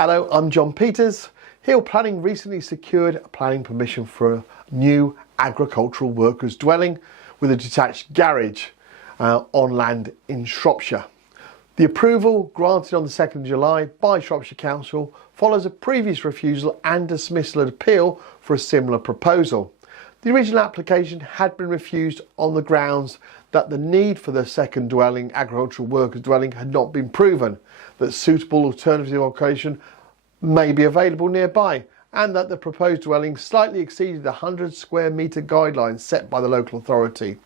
Hello, I'm John Peters. Hill Planning recently secured a planning permission for a new agricultural workers dwelling with a detached garage on land in Shropshire. The approval granted on the 2nd of July by Shropshire Council follows a previous refusal and dismissal and appeal for a similar proposal. The original application had been refused on the grounds that the need for the second dwelling, agricultural workers dwelling, had not been proven, that suitable alternative location may be available nearby, and that the proposed dwelling slightly exceeded the 100 square metre guidelines set by the local authority.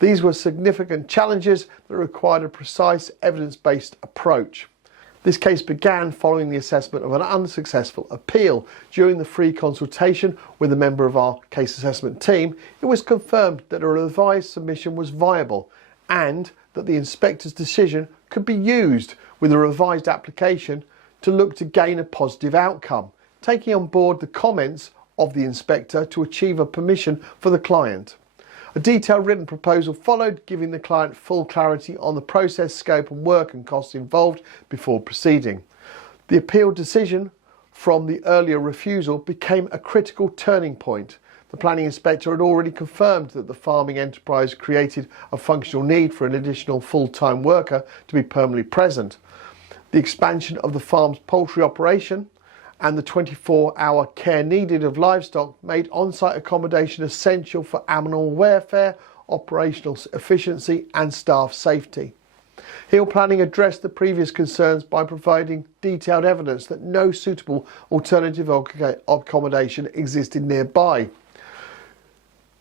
These were significant challenges that required a precise evidence-based approach. This case began following the assessment of an unsuccessful appeal. During the free consultation with a member of our case assessment team, it was confirmed that a revised submission was viable and that the inspector's decision could be used with a revised application to look to gain a positive outcome, taking on board the comments of the inspector to achieve a permission for the client. A detailed written proposal followed, giving the client full clarity on the process, scope and work and costs involved before proceeding. The appeal decision from the earlier refusal became a critical turning point. The planning inspector had already confirmed that the farming enterprise created a functional need for an additional full-time worker to be permanently present. The expansion of the farm's poultry operation and the 24-hour care needed of livestock made on-site accommodation essential for animal welfare, operational efficiency and staff safety. Hill Planning addressed the previous concerns by providing detailed evidence that no suitable alternative accommodation existed nearby.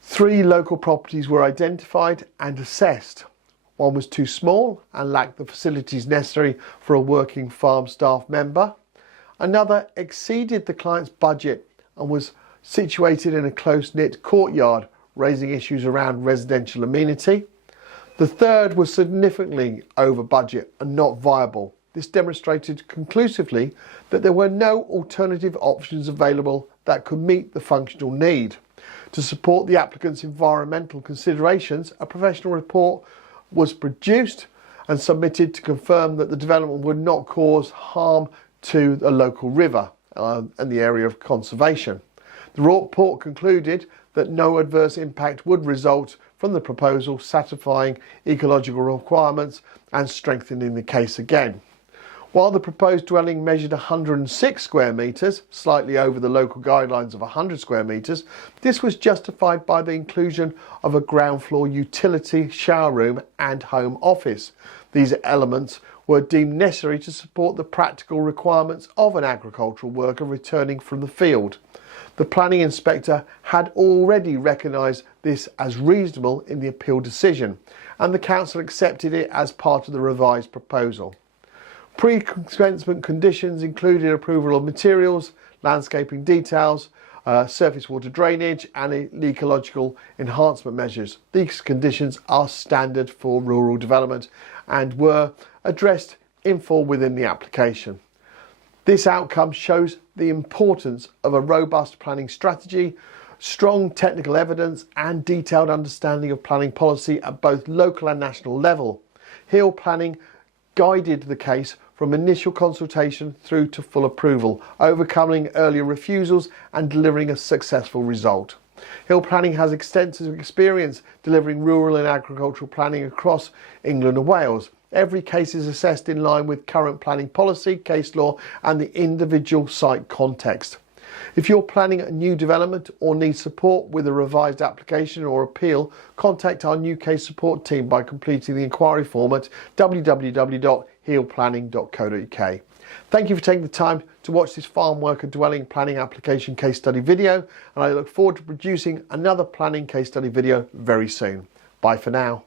3 local properties were identified and assessed. One was too small and lacked the facilities necessary for a working farm staff member. Another exceeded the client's budget and was situated in a close-knit courtyard, raising issues around residential amenity. The third was significantly over budget and not viable. This demonstrated conclusively that there were no alternative options available that could meet the functional need. To support the applicant's environmental considerations, a professional report was produced and submitted to confirm that the development would not cause harm to a local river and the area of conservation. The report concluded that no adverse impact would result from the proposal, satisfying ecological requirements and strengthening the case again. While the proposed dwelling measured 106 square metres, slightly over the local guidelines of 100 square metres, this was justified by the inclusion of a ground floor utility, shower room and home office. These elements were deemed necessary to support the practical requirements of an agricultural worker returning from the field. The planning inspector had already recognised this as reasonable in the appeal decision, and the council accepted it as part of the revised proposal. Pre-commencement conditions included approval of materials, landscaping details, surface water drainage and ecological enhancement measures. These conditions are standard for rural development and were addressed in full within the application. This outcome shows the importance of a robust planning strategy, strong technical evidence and detailed understanding of planning policy at both local and national level. Hill Planning guided the case from initial consultation through to full approval, overcoming earlier refusals and delivering a successful result. Hill Planning has extensive experience delivering rural and agricultural planning across England and Wales. Every case is assessed in line with current planning policy, case law and the individual site context. If you're planning a new development or need support with a revised application or appeal, contact our new case support team by completing the inquiry form at www.hillplanning.co.uk. Thank you for taking the time to watch this farm worker dwelling planning application case study video, and I look forward to producing another planning case study video very soon. Bye for now.